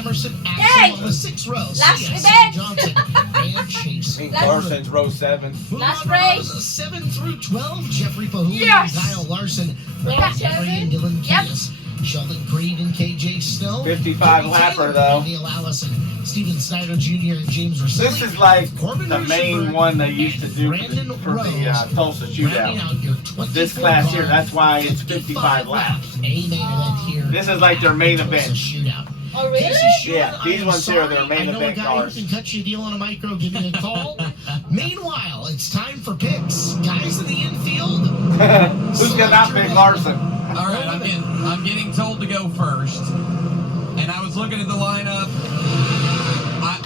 Emerson Axel on the 6th row. Last C.S. Johnson and Chase. Larson's row 7. Last race. 7 through 12. Jeffrey Pahuli Yes. and Kyle Larson. We got Henry and Dylan Kiedis. Sheldon Creed and KJ Snow. 55 lapper though. Neil Allison, Steven Snyder Jr. and James Rosselli. This is like Corbin the main Ruschenberg one they used to do Brandon for the Tulsa rounding shootout. out your 24 This class here, car, that's why it's 55 laps. A main event here. This is like their main at the event. Tulsa Shootout. Oh, really? Casey Shore, Yeah, these I am ones here are their sorry. main I know event a guy cars. who can cut you a deal on a micro. Give me a call. Meanwhile, it's time for picks. Guys in the infield. Who's gonna not pick Larson? All right, I'm getting told to go first, and I was looking at the lineup.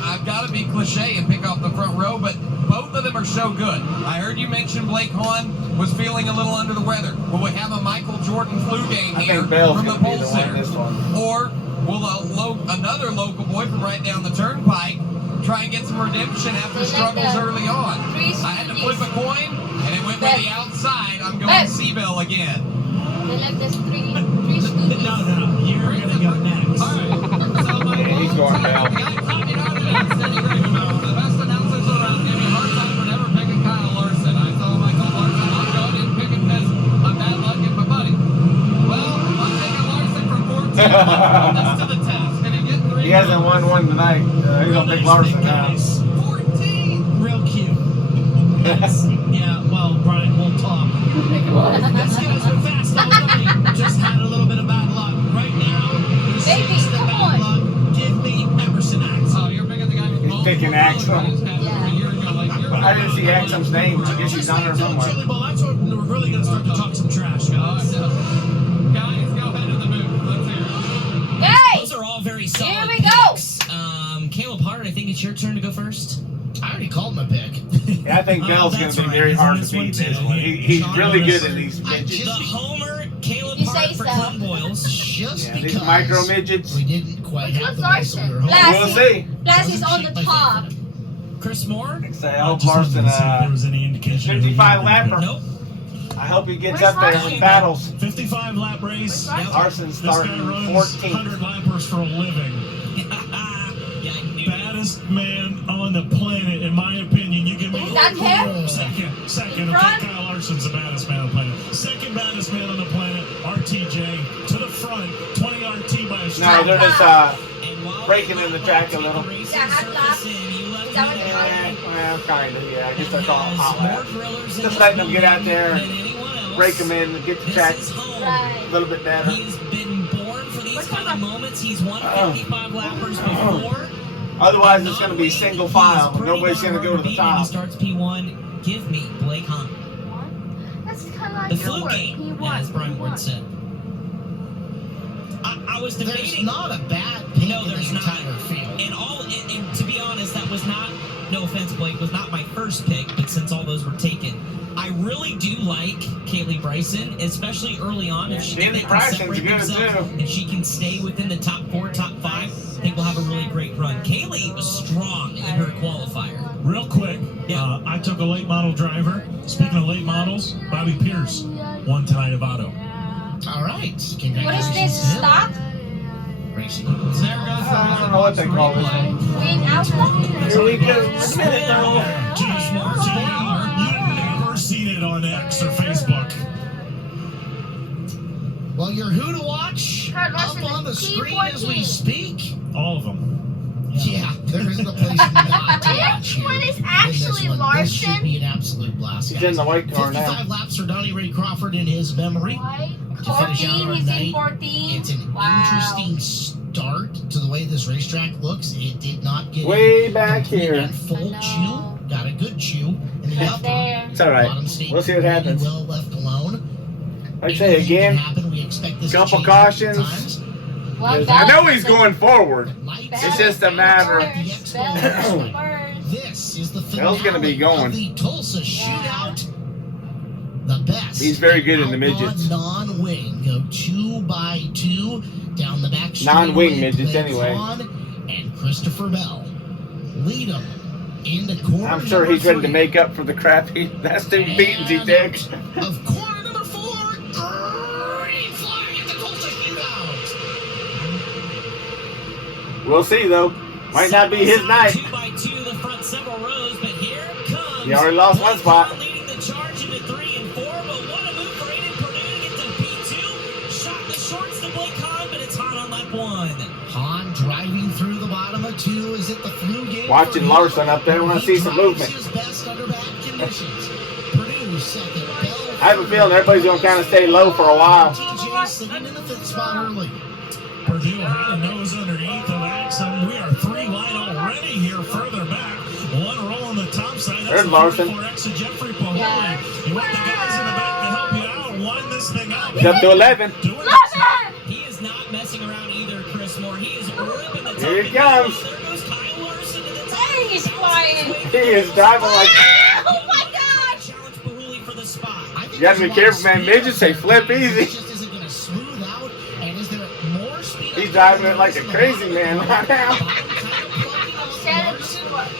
I've got to be cliche and pick off the front row, but both of them are so good. I heard you mention Blake Hahn was feeling a little under the weather. Will we have a Michael Jordan flu game I here think Bell's from the gonna be pole the one sitter? this one. Or will another local boy from right down the turnpike try and get some redemption after They like struggles the early on? three I had to Stooges. flip a coin, and it went to the outside. I'm going Seabell again. They like this three Stooges. No, you're gonna go next. All right. So my Yeah, he's going Bell. the guy taught me how to do it. Steady Graham. The best announcers around gave me a hard time for never picking Kyle Larson. I told Michael Larson, I'll go ahead and pick him because I'm bad luck and my buddy. Well, I'm taking Larson from 14. That's to the test. Can he get 3? He hasn't won one tonight. He's gonna pick Larson now. 14. Real cute. Yeah, well, Brian, we'll talk. This guy's been fast all night. Just had a little bit of bad luck. Right now, there's Baby, the come bad on. luck. Give me Emerson Axel. Oh, you're picking the guy who's picking Axel. A year ago, like, you're I didn't see Axum's name. I guess he's on there somewhere. Chili Bowl, that's what we're really gonna start to talk some trash, guys. Guys, go ahead in the booth. Let's hear it. Hey! Those are all very solid Here we go. picks. Caleb Hart, I think it's your turn to go first. I already called my pick. Yeah, I think Bell's gonna be very hard to beat this one. He's really good in these I midgets. just- The homer, Caleb You Hart say for so. Clem Boyles. Just Yeah, these because micro midgets. we didn't quite Which have the one's best we were Larson? hoping. Last- We'll see. Plus he's on the top. Chris Moore? I hope Larson, 55 lapper. Nope. I hope he gets Where's up there Larson? and battles. 55 lap race. Where's Larson? Larson's This guy starting runs 14th. 100 lappers for a living. Yeah, I knew it. Baddest man on the planet, in my opinion. You give me That's him? Second. In Okay, front? Kyle Larson's the baddest man on the planet. Second baddest man on the planet, RTJ to the front, 20 RT by a No, straight. they're just And while breaking we in the were track a taking little. racing Yeah, hot lap. surface and you left Is that what it they there. call it? well, kind of, yeah. I guess I call it hot More lap. thrillers in Just this letting them get out building there, than anyone else. break them in, get the This track is home. Right. a little bit better. He's been born for these What's kind of going on? moments. He's won 55 lappers before. Otherwise, it's going to be single file. He's pretty Nobody's going to darn go to the beat when he top. starts P1. Give me Blake Hahn. That's kind of like The your flu work. game, He won. as Brian He Ward won. said. I was There's debating. not a bad pick No, in the there's not. entire field. And to be honest, that was not, no offense, Blake, was not my first pick, but since all those were taken, I really do like Kaylee Bryson, especially early on. If she Kaylee can Bryson's separate good, themselves, too. if she can stay within the top 4, top 5, I think we'll have a really great run. Kaylee was strong in her qualifier. Real quick, Yeah. I took a late model driver. Speaking of late models, Bobby Pierce won tonight of auto. All right. What is Congratulations this? to him. Stock? Racing. So there goes I don't know what they call this. Win out. Here we go. Jeez, Marcy, you've never seen it on X or Facebook. Well, you're who to watch Kurt up Larson, on the screen T14. as we speak. All of them. Yeah, there isn't a place not to watch here. Which one is in actually this one. This should Larson? be an absolute blast. He's guys. in the white car 55 now. laps for Donnie Ray Crawford in his memory. To finish out 14, our he's in night. 14. It's an Wow. interesting start to the way this racetrack looks. It did not get Way in back complete here. and full I chew. know. Got a good chew in the Right upper. there. It's all right. Bottom state We'll see what pretty happens. well left alone. Like I say Anything again, can happen. We expect this to couple change cautions. times. Well, I Bell know he's is going forward. Lights It's just a matter at the first. Expo Bell last is night. first. This is the Bell's gonna be finale going. of the Tulsa Shootout. The best. He's very good in the outlaw midgets. Non-wing go 2 by 2 down the back Non-wing straightaway. midgets Blake anyway. Hahn and Christopher Bell lead them into corner. I'm sure number he's ready to 3. make up for the crap that's two beatings he took. Of corner number 4, green flag at the Tulsa Shootout. We'll see though. Might not be his night. 2 by 2, the front several rows, but here it comes. He already lost one spot. Leading the charge into 3 and 4, but what a move for Aiden Purdue to get to P2. Shot the shorts to Blake Hahn, but it's Hahn on lap 1. Hahn driving through the bottom of 2. Is it the flu game? Watching Larson up there. Want to see some movement. His best under bad conditions. Purdue second. I have a feeling everybody's going to kind of stay low for a while. TJ sitting in the 5th spot early. Purdue had a nose underneath of Axum. We are 3 wide already here further back. 1 roll on the top side. There's Larson. For exit Jeffrey Paholi. You want the guys in the back to help you out. Wind this thing up. He's up to 11. He is not messing around either, Chris Moore. He is ripping the top. Here he comes. There goes Kyle Larson to the top. Dang, he's flying. He is driving like... Oh my gosh. Challenge Pahuli for the spot. You got to be careful, man. Midgets say flip easy. Just isn't going to smooth out. And is there more speed? He's driving it like a crazy man right now.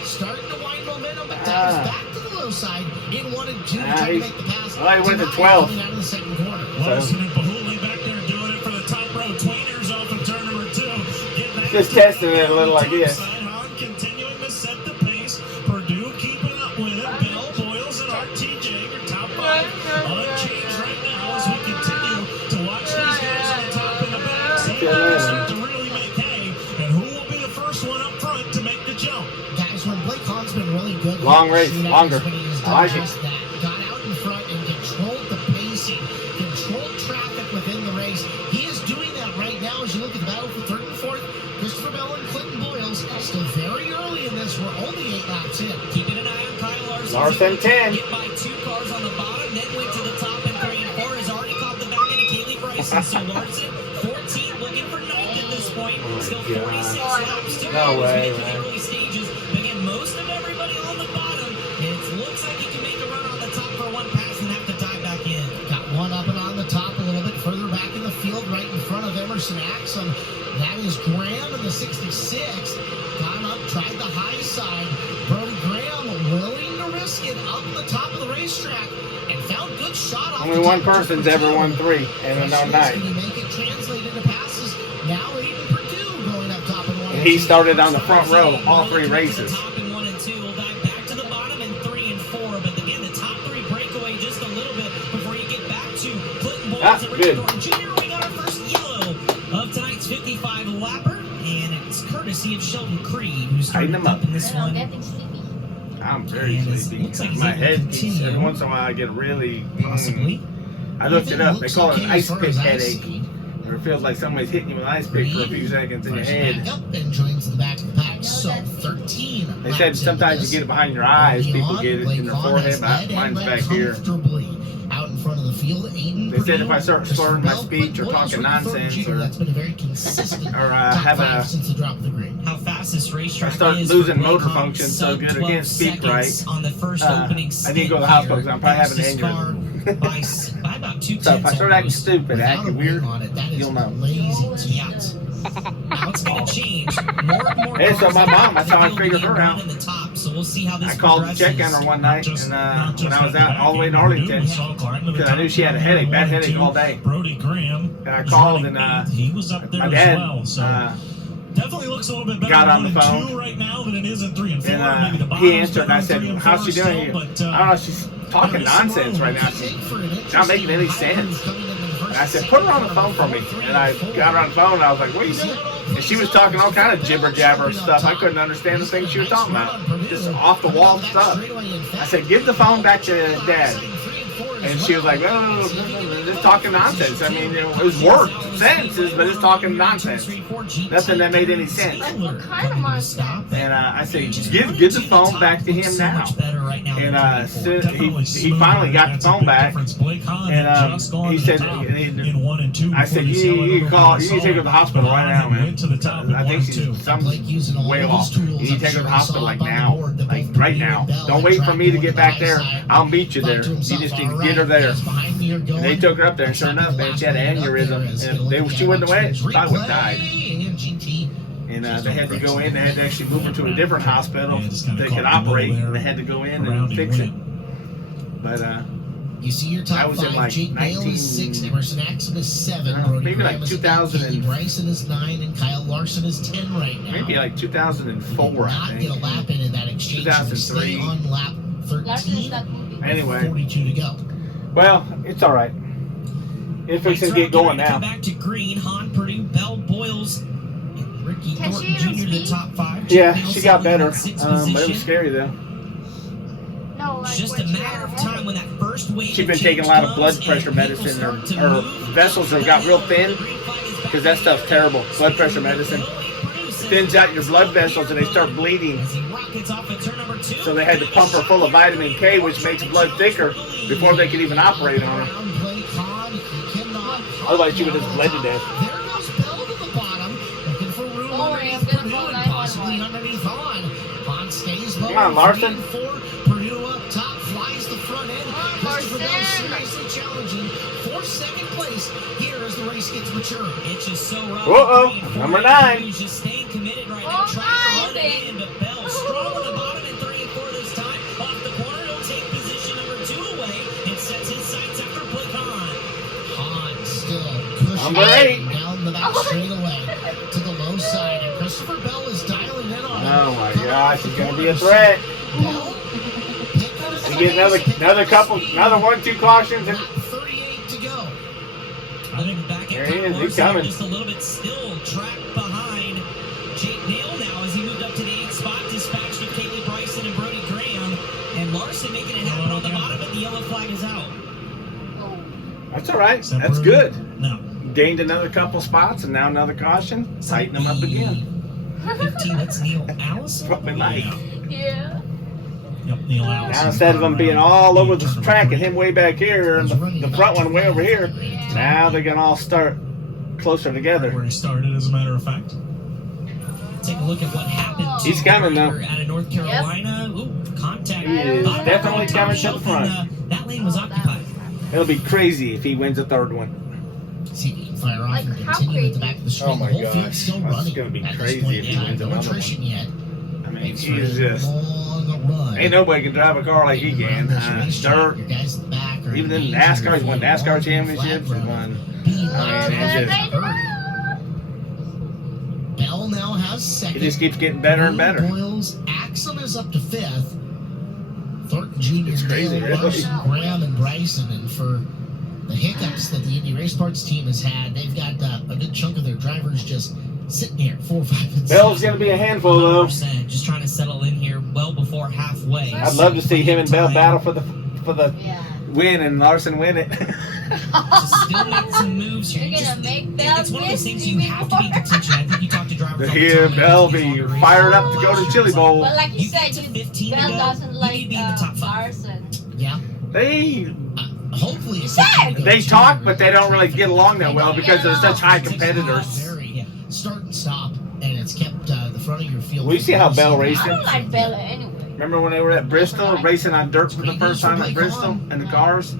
Starting to wind momentum, but Davis back to the low side in 1 and 2 to try to make the pass. Well, he went to 12. Out of the second quarter. Larson and Pahuli back there doing it for the top row. Tweeners off of turn number 2. Just testing it a little, I guess. Hahn continuing to set the pace. Purdue keeping up with it. Bell, Boyles, and RTJ are top 5 unchanged right now as we continue to watch these guys on the top and the back. Start to really make hay. And who will be the first one up front to make the jump? Guys, when Blake Hahn's been really good. Long race, longer. When he's I like done it. just that, got out in front and controlled the pacing, controlled traffic within the race. He is doing that right now as you look at the battle for 3rd and 4th. Christopher Bell and Clinton Boyles still very early in this. We're only 8 laps in. Keeping an eye on Kyle Larson. Larson 10. Hit by 2 cars on the bottom, then went to the top in 3 and 4. Has already caught the back end of Kaylee Bryson. So Larson, 14, looking for 9th at this point. Still 46 laps to No go. way, He's making man. the early stages. But again, most of everybody on the bottom. It looks like he can make a run on the top for 1 pass and have to dive back in. Got one up and on the top a little bit further back in the field, right in front of Emerson Axum. That is Graham in the 66. Gone up, tried the high side. Brody Graham willing to risk it up the top of the racetrack and found good shot off. Only the one top. person's ever won 3 and no Can night. you make it translate into passes? Now Aiden Purdue going up top in 1 And he started on the front row all 3 races. Top in 1 and 2. We'll dive back to the bottom in 3 and 4. But again, the top 3 break away just a little bit before you get back to Clinton Boyles and good. Richard Norton Jr. We got our first yellow of tonight's 55 lapper, and it's courtesy of Sheldon Creed, who started Tighten him up. up in this I'm one. getting sleepy. I'm very And it sleepy. looks like he's My able to head, continue. every once in a while I get really... Possibly. I looked it up. They call it an ice Looks pick okay as far as headache. speed. Or it feels like somebody's hitting you with an ice pick for a few seconds in your Fresh head. back up and joins the back of the pack. So 13. They said sometimes you get it behind your eyes. People get it in their forehead, but mine's back here. Comfortably out in front of the field. Aiden They said if I Purdue, start slurring my Bell, speech or Boyles, talking Ricky Thornton nonsense Jr., or- that's been a very consistent or, top have 5 a- since the drop of the green. How fast this racetrack I start is losing for motor Blake function so Hahn, good I sub-12 can't speak seconds on the first opening I need to go to the hospital because I'm probably having an aneurysm. aneurysm. By about 2 So if I start acting almost. stupid, Without a acting wing weird, on it, that is you'll know. lazy to yachts. Now it's going to change. More and more Hey, so cars my on mom, the that's how I field figured being her run out. in the top, so we'll see how this I called to check on progresses. her one night, and when I was out all the way in Arlington, because I knew she had a headache, bad headache all day. Brody Graham. And I was called running and eighth. He was up there my dad as well. So definitely looks a little bit better got in on the 1 and phone. 2 right now than it is in 3 and 4. And Maybe the he bottom's answered, and I better in said, 3 and how's 4 she doing still, here? but, I don't know, she's talking nonsense right now. Not making any sense. And I said, put her on the phone for me. And I got her on the phone, and I was like, what are you doing? And she was talking all kind of jibber jabber stuff. I couldn't understand the things she was talking about. Just off the wall stuff. I said, give the phone back to Dad. And she was like, oh, just talking nonsense. I mean, it was words, sentences, but it's talking nonsense. Nothing that made any sense. What kind of monster? And I said, give the phone back to him now. And he finally got the phone back. And he said, I said, you can call, you need to take her to the hospital right now, man. I think she's something's way off. You need to take her to the hospital like now, like right now. Don't wait for me to get back there. I'll meet you there. You just need to get her there. And they took her up there, and sure enough, man, she had an aneurysm, and she wouldn't have went. She probably would have died. And they had to go in. They had to actually move her to a different hospital. They could operate, and they had to go in and fix it. But You see your top That was in, 5. like, Jake Dale is 6, Emerson Axon is 7, Brody maybe like Graham is 2000 8, Keely Bryson is 9, and Kyle Larson is 10 right now. Maybe like 2004, Did I not think. get a lap in that exchange. 2003. Stay on lap Larson is 13. not moving. Anyway. 42 to go. Well, it's all right. If we can get going now. Come back to green. Hahn, Purdue, Bell, Boyles, and Ricky Can Thornton she even Jr. to the speak? top 5. Yeah, Chip she Nielsen got in better. that 6th But it position. was scary though. No, like It's just a when she matter of ran time ahead. when that first wave She's been of taking a change lot of comes blood and pressure people medicine. start to Her move. vessels have got real thin because that stuff's terrible. Blood pressure medicine thins out your blood vessels and they start bleeding. As he rockets off at turn number 2. So they had to pump her full of vitamin K, which makes blood thicker before they could even operate on her. Around Blake Hahn, he cannot. Otherwise, she would have just bled to death. There goes Bell to the bottom, looking for room Oh, underneath he's gonna Purdue go and 911. possibly underneath Hahn. Hahn stays low. Come on, Larson. 3 and 4. Purdue up top, flies the front end. Come on, Christopher Bell Larson. seriously challenging for second place here as the race gets mature. It's just so rough. Uh-oh, number 9. Who's just staying committed right Oh, now, trying to run my. it in, but Bell strong on the bottom in 3 and 4 this time. Off the corner, he'll take position number 2 away and sets his sights after Blake Hahn. Hahn still pushing Number 8. down the back straightaway to the low side, and Christopher Bell is dialing in on him. Oh my gosh, he's gonna be a threat. Bell, pick up You get another couple, another 1-2 cautions. And 38 to go. Looking back There at he Kyle is, he's Larson, coming. just a little bit still, tracked behind Jake Dale now as he moved up to the 8th spot, dispatched of Kaylee Bryson and Brody Graham, and Larson making it happen on the bottom, but the yellow flag is out. Oh. that's all right. Is that That's Purdue? good. No. Gained another couple spots and now another caution. Tighten them up again. 15, that's Neil Allison. Probably Mike. Yeah. Yep, Neil Allison. Now instead of them being all over the track and him way back here and the front one way over here, now they can all start closer together. Where he started, as a matter of fact. Take a look at what happened to He's coming, though. Ryder out of North Carolina. Ooh, contact. He is Bottom definitely top coming to shelf, the front. and, that lane was occupied. It'll be crazy if he wins a third one. See if he can fire off Like, and how continue at the crazy? back of the street. Oh my the whole gosh. field's still That's running. gonna be at this crazy point if in he time. wins No another attrition yet. I mean, Makes he's for a just long run. ain't nobody can drive a car like he can. Dirt. Your guys in the back are Even in engaging NASCAR, your he's won field, NASCAR walking championships. flat He's road. won. Being I like mean, that. it's Bell now has second. He just keeps getting better and better. Boyles, Axum is up to 5th. Thornton Jr., It's crazy, Dale, really. Larson, Graham, and Bryson. And for the hiccups that the Indy Race Parts team has had, they've got a good chunk of their drivers just sitting here, 4, 5, and 6. Bell's gonna be a handful though. 100%, just trying to settle in here well before halfway. I'd love to see him and Bell battle for the Yeah. win and Larson win it. To still make some moves here. You're You gonna just- make Bell it's one of those things miss you me have to be in before. contention. I think you talk to drivers To all the hear time, Bell as you be get longer fired races. up to go to Chili Bowl. But like you You said, get to 15 to Bell go, doesn't you like need to be in the top 5. Larson. Yeah. They Hopefully, it's Said. they talk, but they don't really get along that well because they're such high competitors. Very start and stop, and it's kept the front of your field. Well, you see how Bell I racing? don't like Bella anyway. Remember when they were at Bristol racing on dirt for the first time at Bristol in the cars?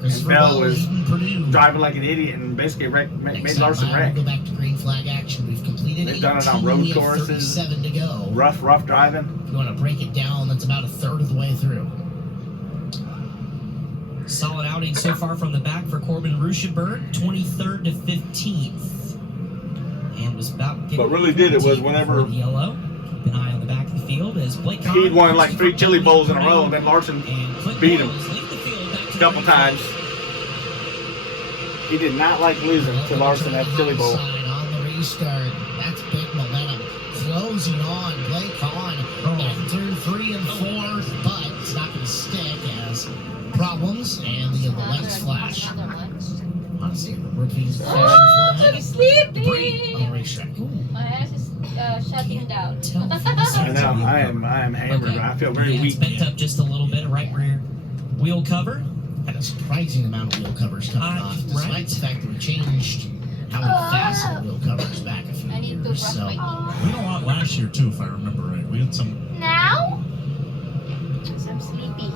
Christopher Bell Bell was leading Purdue. Driving like an idiot and basically made Next Larson up, wreck. We'll go back to green flag action. We've completed They've done it on 18, road we have courses. 37 to go. Rough driving. If you want to break it down, that's about a third of the way through. Solid outing so far from the back for Corbin Ruschenberg, 23rd to 15th. And was about getting But really did it was 14th whenever- for the yellow. Keep an eye on the back of the field as Blake Hahn, He'd won like 3 Christopher chili Bell bowls in a lead row, Purdue, and then Larson and Clint beat him Boyles lead the field back to a couple the times. He did not like losing to Larson at Chili Bowl. Side on the restart. That's big momentum. Closing on Blake Hahn. And through 3 and 4, but it's not going to stick as problems and the lights flash. Honestly, rookies Oh, flashing I'm flag. Debris on sleeping. the racetrack. My ass is shutting down. Tell from the I side. know, I am hammered. Okay. I feel very Yeah, it's weak. bent up just a little bit, right rear wheel cover. Had a surprising amount of wheel covers coming off, despite right. the fact that we changed how we fasten wheel covers back a few I need to years. brush So my teeth. We had a lot last year too, if I remember right. We had some. Now? Because I'm sleepy.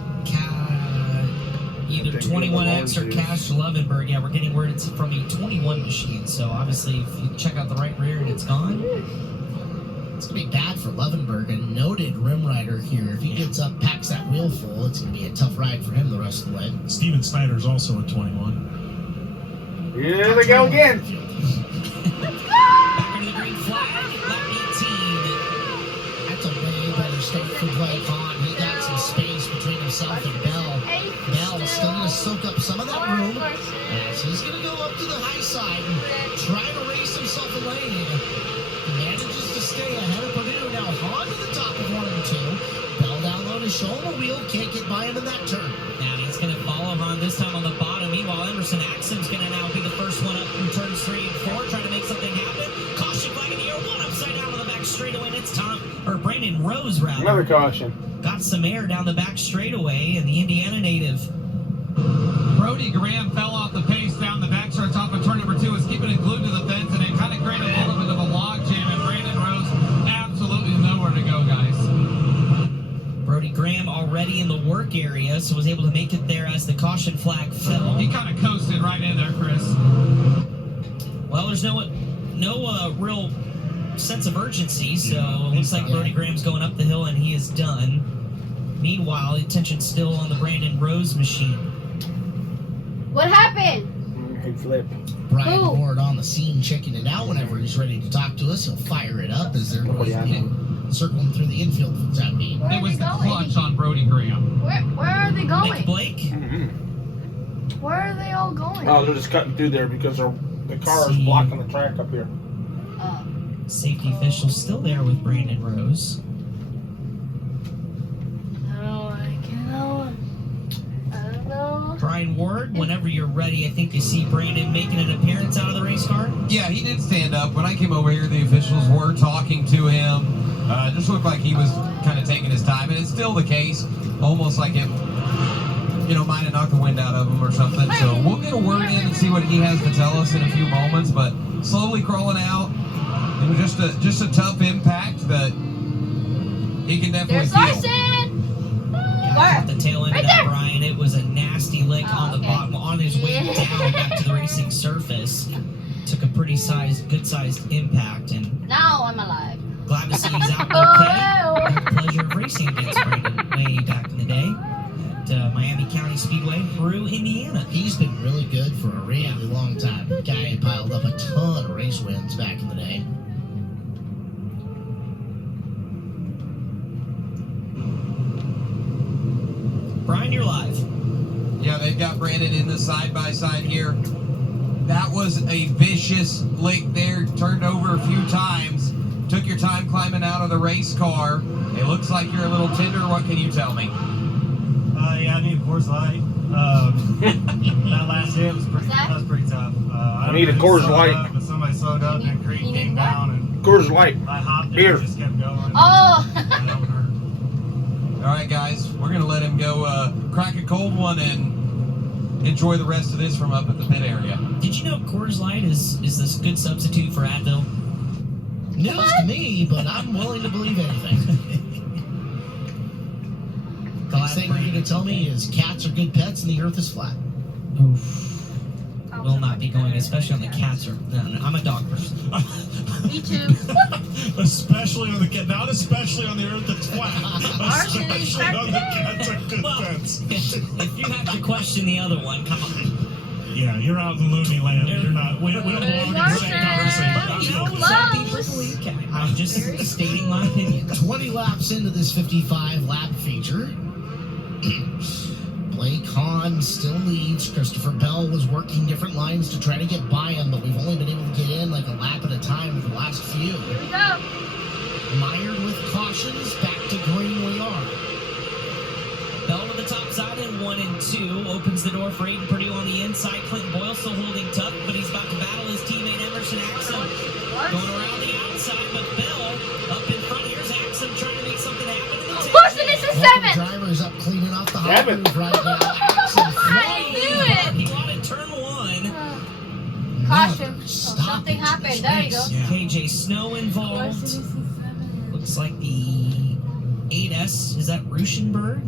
Either Take 21X or the Cash Levenberg. Yeah, we're getting word it's from a 21 machine. So obviously, if you check out the right rear and it's gone, It's going to be bad for Levenberg, a noted rim rider here. If he gets up, packs that wheel full, it's going to be a tough ride for him the rest of the way. Steven Snyder's also at 21. Here they go again. Back into the green flag, lap 18. That's a way better start for Blake Hahn. He got some space between himself and Bell. Bell still going to soak up some of that room. As he's going to go up to the high side and try to race himself a lane. He manages to stay ahead of Purdue. Now Hahn to the top of 1 and 2. Bell down low to show him a wheel. Can't get by him in that turn. Now he's going to follow Hahn this time on the bottom. Meanwhile, Emerson Axum's going to now be the first one up in turns 3 and 4, trying to make something happen. Caution flag in the air, one upside down on the back straightaway, and it's Brandon Rose, rather. Another caution. Got some air down the back straightaway, and the Indiana native. Brody Graham fell off the pace down the backstretch on top of turn number 2, was keeping it glued to the fence, and it kind of created a little bit of a log jam, and Brandon Rose absolutely nowhere to go, guys. Brody Graham already in the work area, so was able to make it there as the caution flag fell. He kind of coasted right in there, Chris. Well, there's no real sense of urgency, so it looks like Brody Graham's going up the hill, and he is done. Meanwhile, attention still on the Brandon Rose machine. What happened? He flipped. Brian Who? Ward on the scene checking it out. Whenever he's ready to talk to us, he'll fire it up as they're circling through the infield for the time being. Where It are was they the going? clutch on Brody Graham. Where are they Nick going? Blake? Where are they all going? Oh, they're just cutting through there because the car is blocking the track up here. Safety official still there with Brandon Rose. I don't know. Brian Ward, whenever you're ready, I think you see Brandon making an appearance out of the race car. Yeah, he did stand up. When I came over here, the officials were talking to him. Just looked like he was kind of taking his time, and it's still the case. Almost like it, might have knocked the wind out of him or something. So we'll get a word in and see what he has to tell us in a few moments. But slowly crawling out. It was just a tough impact that he can definitely There's feel. Larson! Yeah, at the tail end Right of that, there. Brian, it was a nasty lick on the okay. bottom on his way down back to the racing surface. Took a pretty good-sized impact, and Now I'm alive. glad to see he's out okay. I had the pleasure of racing against Brandon way back in the day at Miami County Speedway through Indiana. He's been really good for a really long time. The guy piled up a ton of race wins back in the day. Brian, you're live. Yeah, they've got Brandon in the side-by-side here. That was a vicious lick there. Turned over a few times. Took your time climbing out of the race car. It looks like you're a little tender. What can you tell me? Yeah, I need a Coors Light. That last hit was pretty tough. I need a Coors Light. But somebody slowed up and Creek You need came what? down and Coors Light. I hopped Beer. it and just kept going. Oh! That would hurt. All right, guys. We're going to let him go crack a cold one and enjoy the rest of this from up at the pit area. Did you know Coors Light is this good substitute for Advil? News to me, but I'm willing to believe anything. Next thing you're going to tell me is cats are good pets and the earth is flat. Oof. Will not be going, especially on the cats. No, I'm a dog person. Me too. Especially on the cat, not especially on the earth that's flat. Especially on the cats are good Well, pets. if you have to question the other one, come on. Yeah, you're out in loony land. You're not. We don't belong in the same conversation. You know, I'm some people believe cat. I'm just stating my opinion. 20 laps into this 55-lap feature. Blake Hahn still leads. Christopher Bell was working different lines to try to get by him, but we've only been able to get in like a lap at a time for the last few. Here we go. Mired with cautions, back to green we are. Bell to the top side in 1 and 2. Opens the door for Aiden Purdue on the inside. Clinton Boyle still holding tough, but he's about to battle his teammate Emerson Axum. Going around the outside, but Bell up in front. Here's Axum trying to make something happen. Larson is a 7! Driver's up cleaning off the hot Seven. move right now. Axum I flying knew in the it. parking lot. In turn 1. Caution. Never Oh, stopping something to happened. this There you race. go. Yeah. KJ Snow Larson involved. is a 7. Looks like the 8S. Is that Ruschenberg?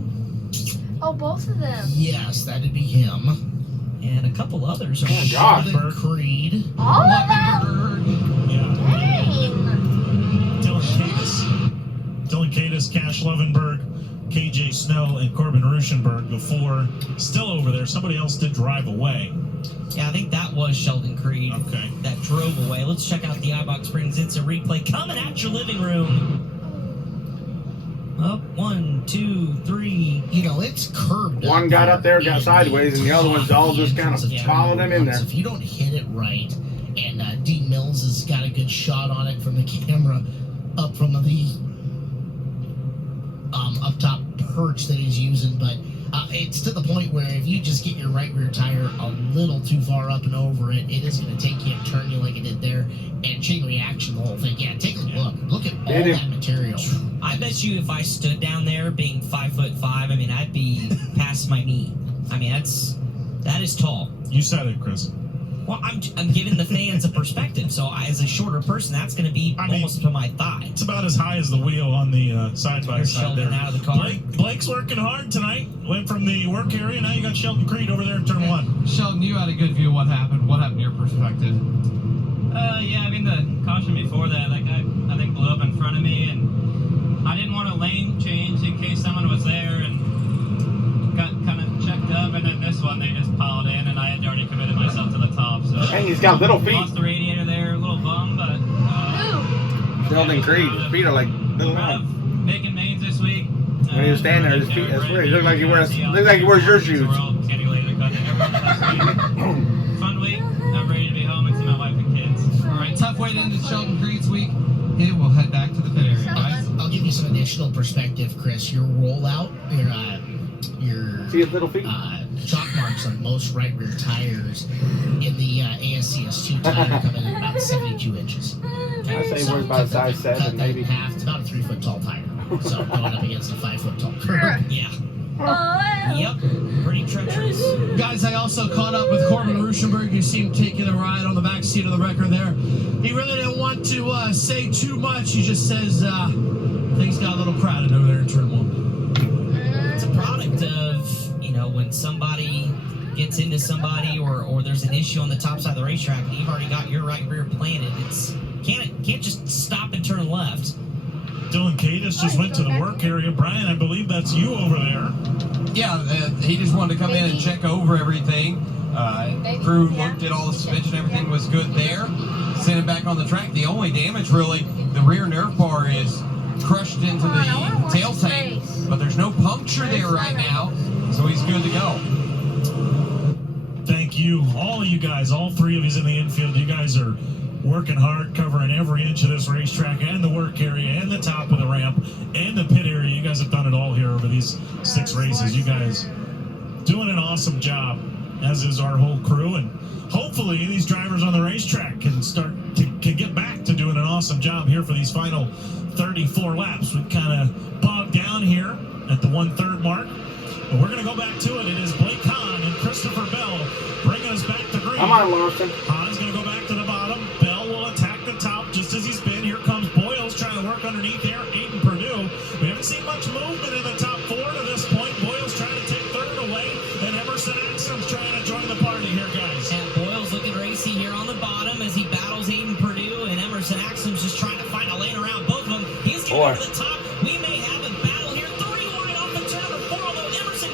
Oh, both of them. Yes, that'd be him. And a couple others. Oh, God. Sheldon Creed. All of them? Yeah. Dang. Dylan Davis Cash Lovenberg, KJ Snow, and Corbin Ruschenberg. The 4 still over there. Somebody else did drive away. Yeah, I think that was Sheldon Creed that drove away. Let's check out the iBox Springs Instant Replay coming at your living room. Up, 1, 2, 3. You know, it's curved. One got up there, got sideways, and the other ones all just kind of followed him in there. If you don't hit it right, and Dean Mills has got a good shot on it from the camera up from the up top perch that he's using, but it's to the point where if you just get your right rear tire a little too far up and over it, it is going to take you and turn you like it did there, and chain reaction the whole thing. Yeah, take a look. Look at all that material. I bet you if I stood down there being 5'5", I mean, I'd be past my knee. I mean, that is tall. You said it, Chris. Well, I'm giving the fans a perspective. So as a shorter person, that's going to be almost to my thigh. It's about as high as the wheel on the side-by-side there. Out of the car. Blake's working hard tonight. Went from the work area. Now you got Sheldon Creed over there in turn 1. Sheldon, you had a good view of what happened. What happened to your perspective? Yeah, I mean, the caution before that, like, I think blew up in front of me, and I didn't want to lane change in case someone was there, and got kind of checked up, and then this one, they just piled in, and I had already committed myself to the top, so. And he's got little feet. Lost the radiator there, a little bum, but. Sheldon Creed, his feet are like little ones. Making mains this week. When he was standing there, his feet, that's weird. He looked like he wears your shoes. Fun week. I'm ready to be home and see my wife and kids. All right, tough way to end Sheldon Creed's week. Okay, we'll head back to the pit area, guys. I'll give you some additional perspective, Chris. Your rollout, your see his little feet. Chalk marks on most right rear tires in the ASCS2 tire come in at about 72 inches. I say we're about size 7, maybe. Half. It's about a 3 foot tall tire. So going up against a 5 foot tall curb. Yeah. Yep. Pretty treacherous. Guys, I also caught up with Corbin Ruschenberg. You see him taking a ride on the back seat of the wrecker there. He really didn't want to say too much. He just says things got a little crowded over there in turn 1. It's a product of, you know, when somebody gets into somebody or there's an issue on the top side of the racetrack and you've already got your right rear planted. It's can't just stop and turn left. Dylan Cadis just went to the work area. Brian, I believe that's you over there. Yeah, he just wanted to come in and check over everything. Crew looked at all the suspension, everything was good there. Sent it back on the track. The only damage, really, the rear nerve bar is crushed into the tail tank, but there's no puncture there right now, so he's good to go. Thank you, all of you guys, all 3 of you in the infield. You guys are working hard, covering every inch of this racetrack and the work area and the top of the ramp and the pit area. You guys have done it all here over these 6 races. You guys doing an awesome job, as is our whole crew, and hopefully these drivers on the racetrack can get back to doing an awesome job here for these final 34 laps. We kind of bogged down here at the 1/3 mark, but we're going to go back to it. It is Blake Hahn and Christopher Bell bringing us back to green. Come on, Larson. Hahn's going to go back to the bottom. Bell will attack the top just as he's been. Here comes Boyles trying to work underneath there. Aiden Purdue. We haven't seen much movement in the top 4 to this point. Boyles trying to take 3rd away, and Emerson Axsom's trying to join the party here, guys. And Boyle's looking racy here on the bottom as he battles Aiden Purdue, and Emerson Axsom's just trying to find a lane around both of them. He's getting over the top. We may have a battle here. 3 wide off the turn of 4, although Emerson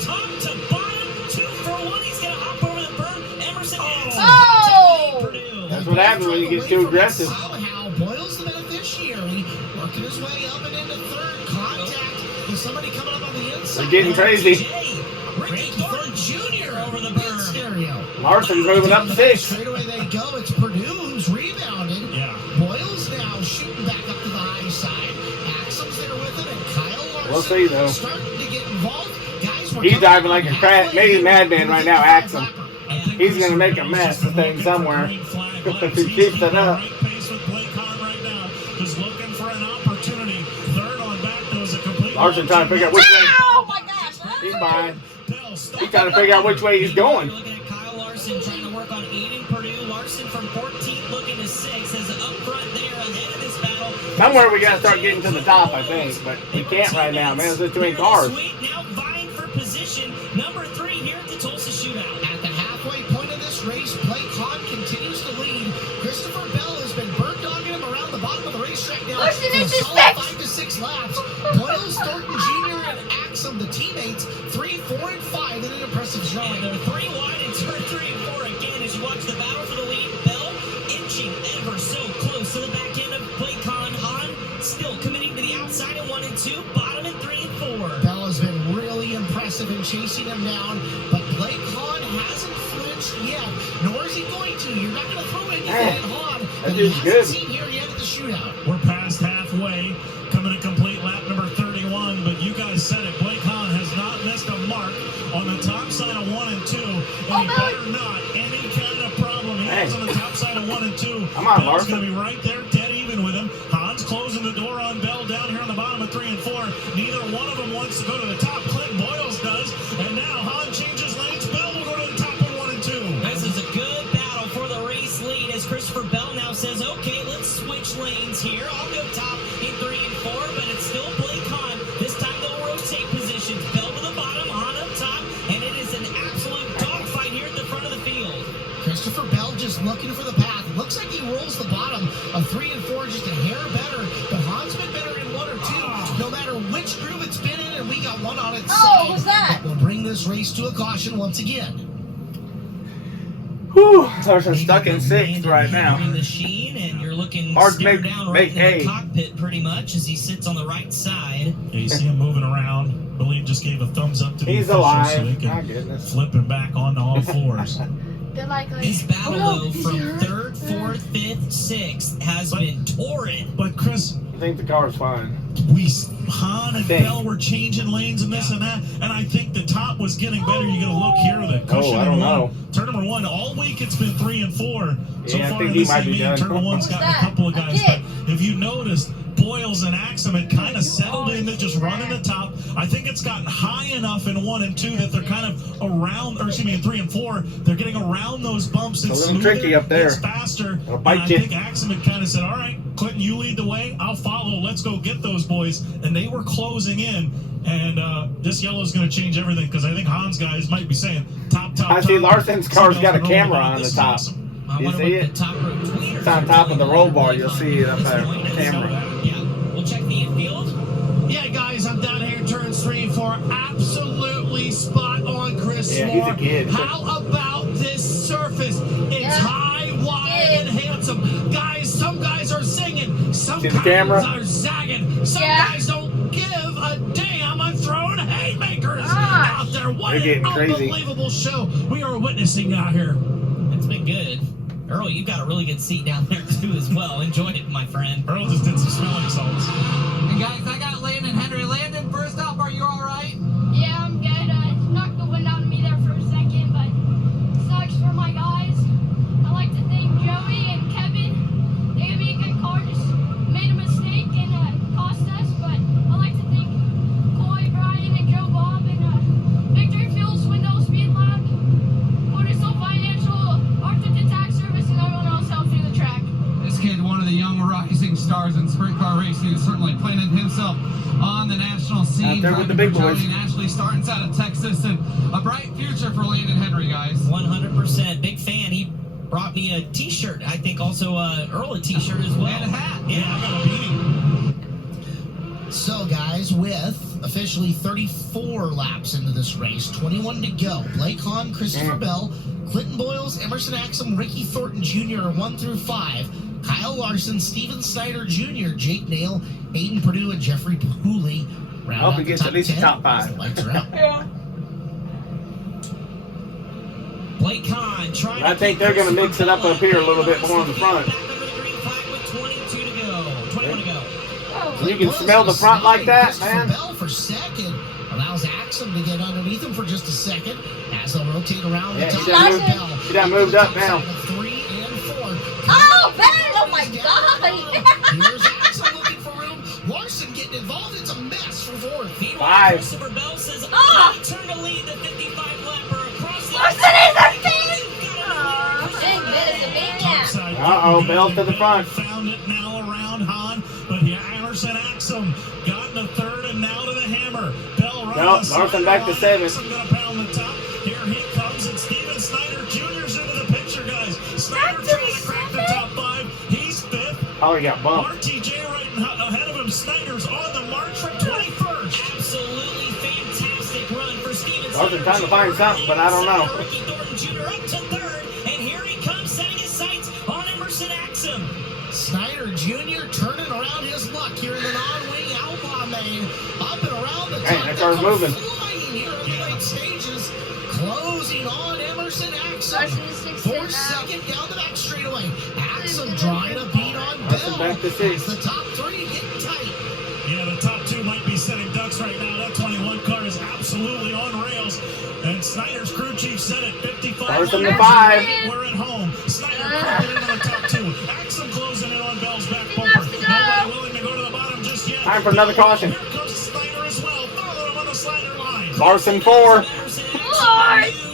top to bottom, 2 for 1. He's going to hop over the berm. Emerson Axsom Purdue. That's what happens when you get too aggressive. Somehow, Boyle's the beneficiary, working his way up and into 3rd. Contact with somebody coming up on the inside. They're getting crazy. Ricky Thornton Jr. over the berm. Larson's moving up 6. Straight away they go. It's Purdue who's rebounded. Yeah. Boyle's now shooting back up to the high side. Axsom's there with it, and Kyle Larson We'll see, though. starting to get involved. Guys, we're He's coming diving like a halfway madman right now, Axsom. I He's going to make a mess of things somewhere if he keeps it up. Right pace with Blake Hahn right now. Just looking for an opportunity. 3rd on back goes a complete. Larson trying to figure out which way. Oh my gosh! He's behind. He's trying to figure out which way he's going. Looking at Kyle Larson trying to work on Aiden Purdue. Larson from 14th looking to 6th as up front there ahead of this battle. Somewhere we got to start getting to the top, I think, but we can't right now, man. There's too many cars. Now vying for position number 3 here at the Tulsa Shootout. At the halfway point of this race, Blake Hahn continues to lead. Christopher Bell has been bird dogging him around the bottom of the racetrack now. Larson, this is for a solid 6th. 5 to 6 laps. Boyles, Thornton Jr., and Axum, the teammates, 3, 4, and 5 in an impressive showing. And they're 3 wide in turn 3 and 4 again as you watch the battle for the lead. Bell inching ever so close to the back end of Blake Hahn. Hahn still committing to the outside in 1 and 2, bottom in 3 and 4. Bell has been really impressive in chasing him down, but Blake Hahn hasn't flinched yet, nor is he going to. You're not going to throw anything at Hahn that he hasn't seen here yet at the shootout. We're past halfway, coming to complete lap number 31, but you guys said it. Blake Hahn has not missed a mark on the top side of 1 and 2, and he better not any kind of problem he has on the top side of 1 and 2. Come on, Bell's Larson. going to be right there, dead even with him. Hahn's closing the door on Bell down here on the bottom of 3 and 4. Neither one of them wants to go to the top. Clinton Boyles does, and now Hahn changes lanes. Bell will go to the top in 1 and 2. This is a good battle for the race lead as Christopher Bell now says, okay, let's switch lanes here. I'll go top in 3 and 4, but it's still Blake Hahn. This time they'll rotate positions. Bell to the bottom, Hahn up top, and it is an absolute dogfight here at the front of the field. Christopher Bell just looking for the path. Looks like he rolls the bottom of 3 and 4 just a hair better, but Hahn's been better in 1 or 2, no matter which groove it's been in, and we got one on its side. Oh, what's that? We'll bring this race to a caution once again. Whew, Larson stuck in 6th right now. Machine, and you're looking Hard to staring make- down right make in the hay. cockpit pretty much as he sits on the right side. Yeah, you see him moving around. Billy just gave a thumbs up to the He's officials alive. so they My can goodness. flip him back onto all fours. They're like, This battle, oh, though, is from he hurt? 3rd, 4th, 5th, 6th has been torrid. But Chris, I think the car's fine. Hahn and think. Bell were changing lanes and this and that, and I think the top was getting better. You're going to look here, the cushion I don't in know. 1. Turn number 1, all week it's been 3 and 4. So Yeah, I far think in he this might be meeting, done. turn number 1's What was gotten a that? couple of I guys. did. But if you noticed, Boyles and Axum had kind of settled into just running the top. I think it's gotten high enough in 1 and 2 that they're kind of around, or excuse me, in 3 and 4, they're getting around those bumps. It's It's a little smoother, tricky up there. It's faster. It'll And bite I you. think Axum had kind of said, all right, Clinton, you lead the way. I'll follow. Let's go get those boys. And they were closing in. And this yellow is going to change everything because I think Hahn's guys might be saying top. I see Larson's car's got a camera on the This is top. awesome. I You wonder see what it? the top row tweeters It's on are top of the doing roll there. bar. Blake You'll Hahn see it up is there. going to Camera. Yeah, we'll check the infield. Yeah, guys, I'm down here in turns 3 and 4. Absolutely spot on, Chris Yeah, he's a Moore. kid. How about this surface? It's Yeah. high, wide, and handsome. Guys, some guys are singing. Some See the guys camera? are zagging. Some Yeah. guys don't give a damn. I'm throwing haymakers Gosh. out there. What They're an getting crazy. unbelievable show we are witnessing out here. It's been good. Earl, you've got a really good seat down there too as well. Enjoy it, my friend. Earl just did some smelling salts. And guys, I got Landon Henry. Landon, first off, are you all right? Yeah, I'm good. Knocked the wind out of me there for a second, but it sucks for my guys. I'd like to thank Joey and Kevin. They gave me a good car, just made a mistake and cost us, but I'd like to thank Coy, Brian, and Joe Bob, and Victory Fuel, Swindle, Speed Lab, Cortisol Financial, Arctic Attack Service, and everyone else helped do the track. This kid, one of the young rising stars in sprint car racing, is certainly planted himself on the national scene. Out there with the big boys. Ashley starting out of Texas, and a bright future for Landon Henry, guys. 100%. Big fan. He brought me a t-shirt. I think also Earl a t-shirt as well. And a hat. Yeah, I got a beanie. So, guys, with officially 34 laps into this race, 21 to go. Blake Hahn, Christopher Bell, Clinton Boyles, Emerson Axum, Ricky Thornton Jr. are 1 through 5. Kyle Larson, Steven Snyder Jr., Jake Nail, Aiden Perdue, and Jeffrey Pooley. Round Hope out he the gets at least a 10 top as 5. the lights are out. Yeah. Blake Hahn trying I to think keep they're gonna Christopher mix it up Bell up here a little bit at more in the front. Back under the green flag with 22 to go. 21 to go. Oh, You can smell the front like that, man. Bell for second allows Axum to get underneath him for just a second as they'll rotate around Yeah, the he top. done moved- Bell he done moved up now. 3 and 4. Oh, Ben! Oh my God! Here's Axum looking for room. Larson getting involved. It's a mess for fourth. Meanwhile, 5. Christopher Bell says, Ah! "I'm turn to lead the 55 lapper across the Larson is a thing! Big Biz, a big cat. Topside. Uh-oh, Bell to the front. Found it now around Hahn, but yeah, Emerson Axum got in the third and now to the hammer. Bell running Nope, the Larson side back to line. 7. Axum gonna pound the top. Here he comes, and Steven Snyder Jr.'s into the picture, guys. Snyder trying to crack the top 5. He's 5th. Oh, he got bumped. RTJ right ahead of him. Snyder Snyder's on the march from 21st. Absolutely fantastic run for Steven I was trying to find something, but I don't know. Ricky Thornton Jr. up to third, and here he comes, setting his sights on Emerson Axum. Snyder Jr. turning around his luck here in the non-wing outlaw main. Up and around the top. Hey, that car's moving. Flying here in the late stages. Closing on Emerson Axum. Larson is 6th For now. second down the back straightaway. Axum trying to beat on Larson Bell. back to 6. The top three getting tight. Yeah, the top two might be setting ducks right now. That 21 car is absolutely on rails. And Snyder's crew chief said it, 55. Larson to 5. We're at home. Snyder crawling into the top two. Axum closing in on Bell's back bumper. Nobody willing to go to the bottom just yet. Time for another caution. Here comes Snyder as well. Follow him on the slider line. Larson 4.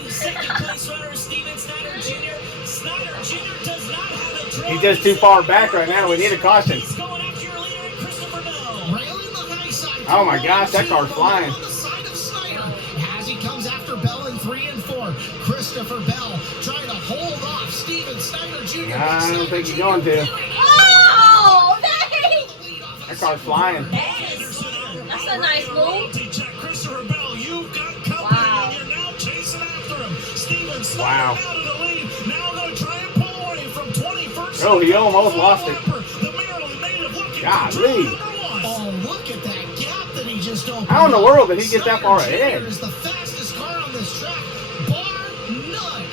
Second place runner Steven Snyder Jr. Snyder Jr. does not have a draw. He's just too far back right now. We need a caution. He's going after your leader, Christopher Bell. Railing the high side. Oh my gosh, that car's flying. On the side of Snyder as he comes after Bell in 3 and 4. Christopher Bell trying to hold off Steven Snyder Jr. I don't think he's going to. Oh, dang! That car's flying. That's a nice move. Check Christopher Bell. You've got company. Wow. And you're now chasing after him. Steven Snyder Wow. out of the lead. Now going to try and pull away from 21st. Oh, he almost lost it. The Maryland native looking Golly. for turn number 1. Oh, look at that gap that he just opened. How in the up. world did he get that far Snyder ahead? Jr. is the fastest car on this track, bar none.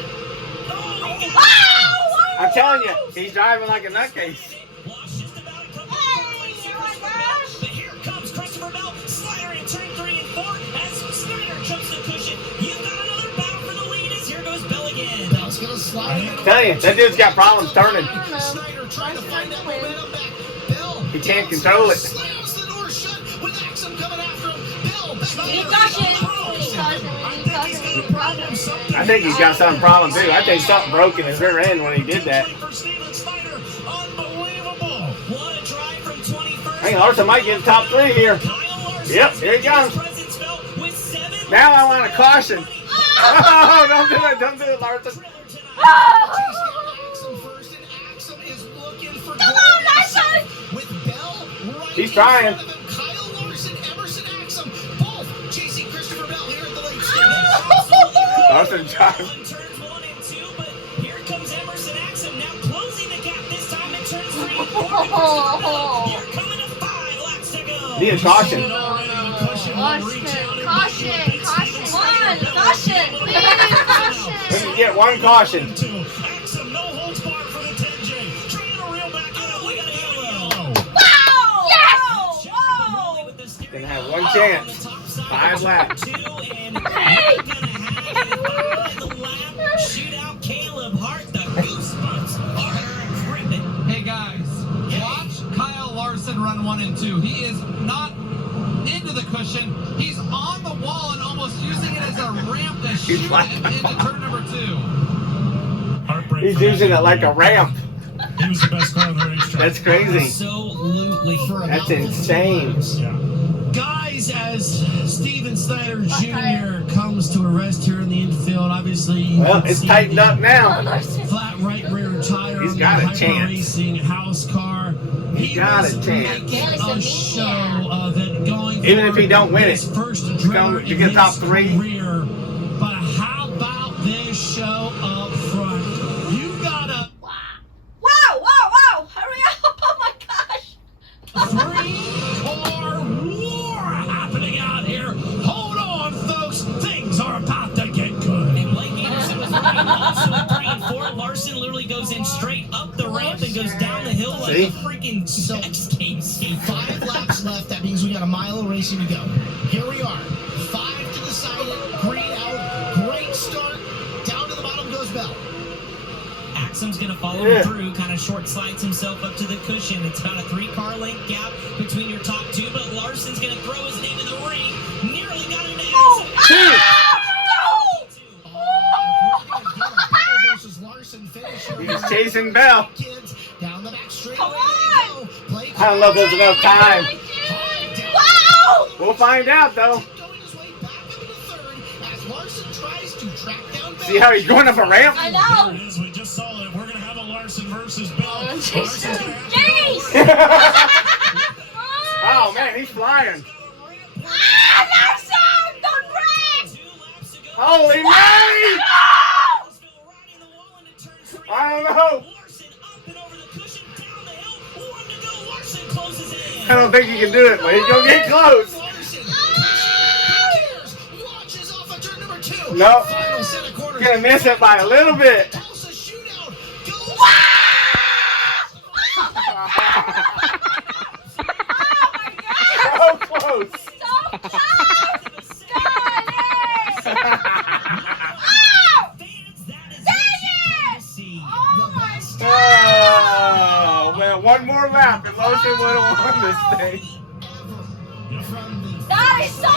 Wow! I'm telling you, he's driving like a nutcase. Lost just about a couple Hey, oh my gosh! but here comes Christopher Bell. Snyder in turn 3 and 4 as Snyder jumps the cushion. You've got another battle for the lead as here goes Bell again. Bell's gonna slide in. Tell you, that dude's got problems turning. Snyder trying to find that momentum back. Bell. He can't control it. Slams the door shut with Axum coming after him. Bell back. We need caution. We need caution. We need caution. We need caution. I think he's got some problem too. I think something broke in his rear end when he did that. For Steven Snyder. Unbelievable. What a drive from 21st. Hey, Larson might get the top 3 here. Kyle Larson. Yep, here he comes. Presence felt with 7. Now I want a caution. Oh, don't do it, Larson. Axum first, and Axum is looking for Come on, Larson! with Bell right He's in trying. front of him. Kyle Larson, Emerson Axum, both chasing Christopher Bell here at the late stage. Larson driving. On turns 1 and 2, but here comes Emerson Axum now closing the gap this time in turns 3 and 4. You're coming to 5 laps to go. Need a caution. Caution! Come on! Caution! Please, caution! Let's get one caution. Axum, no holds barred for the 10J. Trying to reel back in. We got a yellow. Wow! Yes! Whoa! Gonna have one chance. 5 laps. Hey! Shootout Caleb Hart, the goosebumps are gripping. Hey guys, watch Kyle Larson run 1 and 2. He is not into the cushion. He's on the wall and almost using it as a ramp to shoot into turn number 2. Heartbreak He's for using that. it like a ramp. He was the best car on the racetrack. That's crazy. Absolutely. That's insane. Yeah. Guys, as Steven Snyder Jr. comes to a rest here in the infield, obviously you Well, can it's see tightened the up now. flat right rear tire He's on got the a Hyper chance. Racing house car. He's got was a chance. making a show that going Even if he don't win his it, first he's driver going to in get his top 3. career. But how about this show up front? You got a Wow! Hurry up! Oh my gosh! 3-car war happening out here. Hold on, folks. Things are about to get good. And Blake Anderson was running also at 3 and 4. Larson literally goes in straight up the ramp and goes down the hill like See? a freaking sex game scene. 5 laps left. That means we got a mile of racing to go. Here we are. 5 to decide it. Green out. Great start. Down to the bottom goes Bell. Axum's going to follow him through, kind of short slides himself up to the cushion. It's about a 3-car length gap between your top 2, but Larson's going to throw his name in the ring. Nearly got into Axum. Versus Larson finish. He's chasing Bell. Kids down the back straight. Come on! I don't know if there's enough time. Wow! We'll find out though. Going his way back up into third as Larson tries to track down Bell. See how he's going up a ramp? I There know! it is. We just saw it. We're going to have a Larson versus Bell. Oh, Larson's gonna have to Jeez! go to work. Oh man, he's flying. Larson! Don't race! Holy moly! I don't know. I don't think he can do it, but he's gonna get close. Nope. Gonna miss it by a little bit. So close. Oh, man, one more lap and Larson would have won this thing. That is so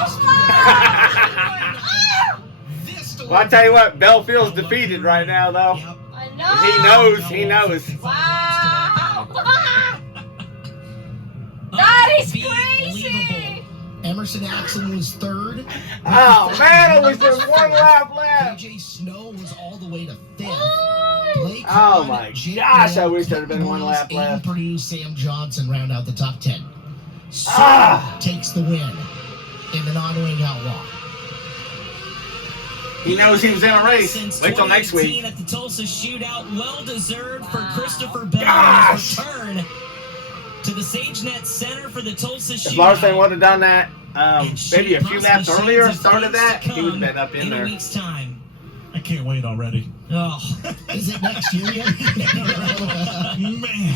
slow! Well, I tell you what, Bell feels defeated right now, though. I know. He knows. Wow! That is crazy! Emerson Axon was third. Oh, man, it was just one lap left. KJ Snow was all the way to fifth. Oh, my gosh, I wish there had been one lap left. Purdue, Sam Johnson round out the top 10. Takes the win in the non-wing outlaw. He knows he was in a race. Wait till next week. At the Tulsa shootout, well deserved for Christopher Bell on his return to the SageNet Center for the Tulsa shootout. If Larson would have done that maybe a few laps earlier, started that, he would have been up in there. A week's time. I can't wait already. Oh, is it next year yet? Man.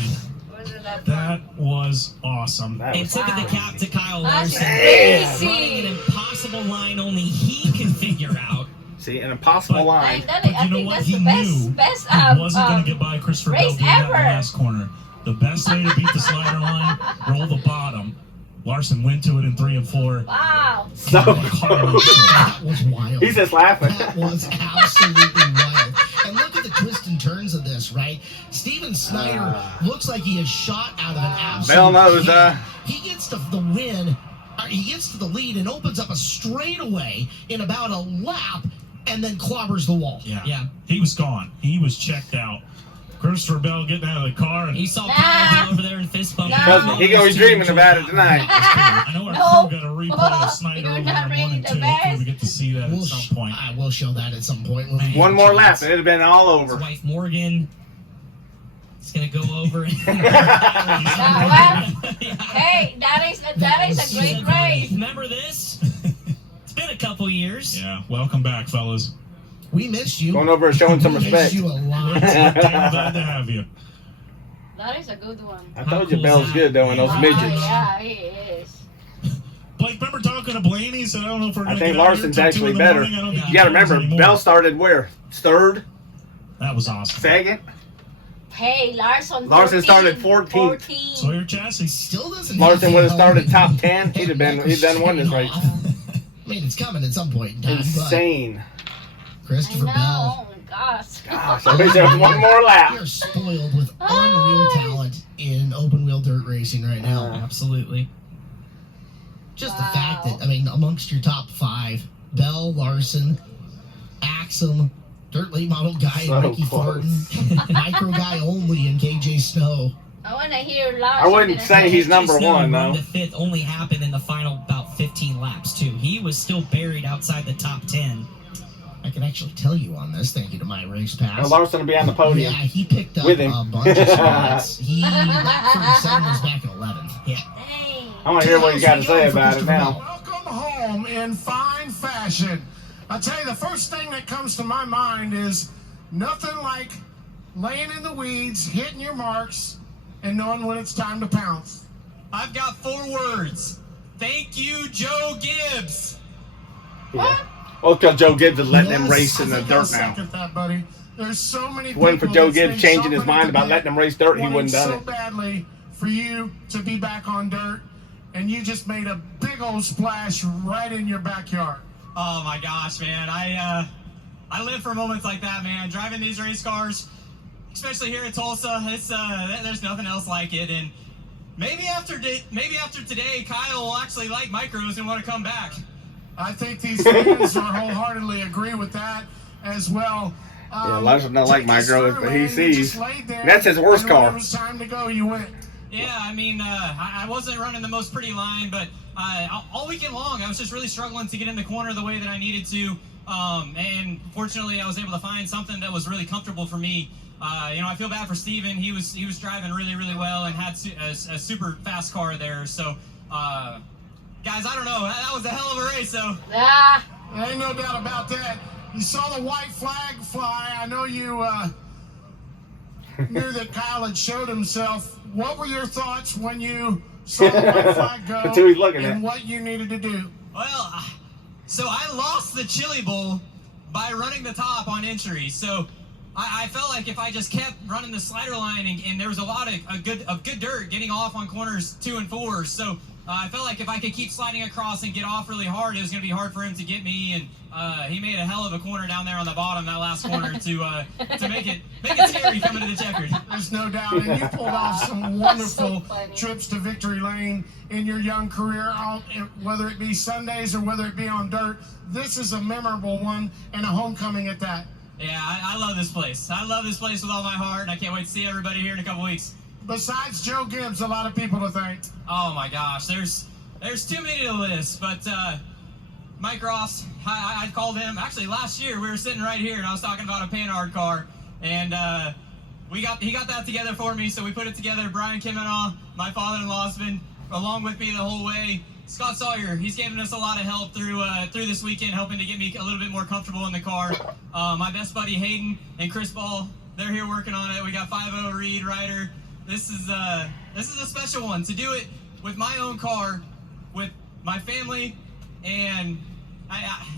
That was awesome. It took the cap to Kyle That's Larson. crazy. Running an impossible line only he can figure out. See, an impossible line. But you know what? He knew best he wasn't going to get by Christopher Bell race doing that in the ever. last corner. The best way to beat the slider line, roll the bottom. Larson went to it in 3 and 4. Wow. So That was wild. he's just laughing. That was absolutely wild. And look at the twists and turns of this, right? Steven Snyder looks like he is shot out of an absolute Bell knows, cannon. He gets to the win. He gets to the lead and opens up a straightaway in about a lap and then clobbers the wall. Yeah. He was gone. He was checked out. Christopher Bell getting out of the car. And You saw Kyle over there and fist bump. Trust me, he's gonna be dreaming about it tonight. I know our crew got a replay of Snyder You're over not there 1 and reading 2. the Hopefully we best. get to see that at some point. I will show that at some point. When we One more lap, and it'd have been all over. His wife Morgan is gonna go over. Hey, that is a great race. Remember this? It's been a couple years. Yeah, welcome back, fellas. We missed you. Going over and showing some We respect. missed you a lot. Damn glad to have you. That is a good one. I told you Bell's good though in those midgets. Yeah, he is. Blake, remember talking to Blaney? He said, I don't know if we're I going to think get out here Larson's till 2 actually in the better. morning. I don't think You gotta he cares remember, anymore. Bell started where? Third? That was awesome. Second? Hey, Larson. Larson started 14th. Sawyer Chassis. Still doesn't. Larson have would have the started helmet. top 10. He'd done won this race. I mean, it's coming at some point in time. Insane. But Christopher I know. Bell. Oh my gosh. Gosh, I wish there was one more We lap. are spoiled with unreal talent in open wheel dirt racing right now. Absolutely. Just the fact that, I mean, amongst your top 5, Bell, Larson, Axum, dirt late model guy, So Ricky close. Thornton, micro guy only, and KJ Snow. I want to hear Larson. I wouldn't say he's number Snow one run though. to fifth only happened in the final about 15 laps too. He was still buried outside the top 10. I can actually tell you on this, thank you to my race pass. And Larson will be on the podium. Yeah, he picked up With him. a bunch of spots. He, lap 37 was back in 11th. Yeah. Dang. I want to hear what you got to say about it now. Welcome home in fine fashion. I'll tell you, the first thing that comes to my mind is nothing like laying in the weeds, hitting your marks, and knowing when it's time to pounce. I've got 4 words. Thank you, Joe Gibbs. Yeah. Well, because Joe Gibbs is letting them Yes, race in I the think I'll dirt now. second that, buddy. There's so many If it wasn't for people Joe that Gibbs stay changing his chomping mind at the about bit, letting them race dirt, he wanting wouldn't done so it. badly for you to be back on dirt, and you just made a big old splash right in your backyard. Oh my gosh, man! I live for moments like that, man. Driving these race cars, especially here at Tulsa, it's there's nothing else like it. And maybe after today, Kyle will actually like micros and want to come back. I think these fans will wholeheartedly agree with that as well. Yeah, Larson don't like take us micros, through, but he man. You sees. just laid there, And that's his worst and when car. it was time to go, you went Yeah, I mean, I wasn't running the most pretty line, but all weekend long, I was just really struggling to get in the corner the way that I needed to. And fortunately, I was able to find something that was really comfortable for me. I feel bad for Steven. He was driving really, really well and had a super fast car there. So, guys, I don't know. That was a hell of a race, though. Ah. Ain't no doubt about that. You saw the white flag fly. I know you knew that Kyle had showed himself. What were your thoughts when you saw the white flag go? That's who he's looking at. And what you needed to do? Well, so I lost the Chili Bowl by running the top on entry. So I felt like if I just kept running the slider line and there was a lot of good dirt getting off on corners 2 and 4. So I felt like if I could keep sliding across and get off really hard, it was going to be hard for him to get me. And he made a hell of a corner down there on the bottom, that last corner, to make it scary coming to the checkered. There's no doubt. And you pulled off some wonderful trips to victory lane in your young career, whether it be Sundays or whether it be on dirt. This is a memorable one and a homecoming at that. Yeah, I love this place. I love this place with all my heart, and I can't wait to see everybody here in a couple weeks. Besides Joe Gibbs, a lot of people to thank. Oh my gosh, there's too many to list, but Mike Ross, I called him. Actually, last year we were sitting right here, and I was talking about a Panhard car, and he got that together for me. So we put it together. Brian Kimmenaugh, my father-in-law's been along with me the whole way. Scott Sawyer, he's given us a lot of help through this weekend, helping to get me a little bit more comfortable in the car. My best buddy Hayden and Chris Ball, they're here working on it. We got 5-0 Reed Ryder. This is a special one to do it with my own car, with my family, and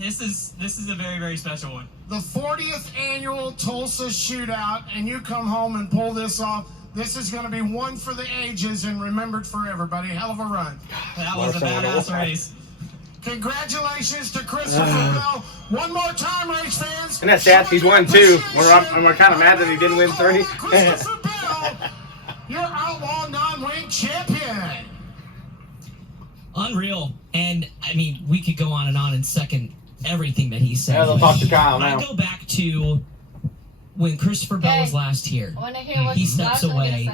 this is a very, very special one. The 40th annual Tulsa Shootout, and you come home and pull this off. This is going to be one for the ages and remembered forever, buddy. Hell of a run. That was a badass race. Congratulations to Christopher Bell. One more time, race fans. And that's sad. He's won 2. We're kind of mad that he didn't win 3. Christopher Bell, your Outlaw non-wing champion. Unreal. And, I mean, we could go on and second everything that he said. Yeah, they'll talk to Kyle now. I go back to when Christopher Bell was last here. He steps away,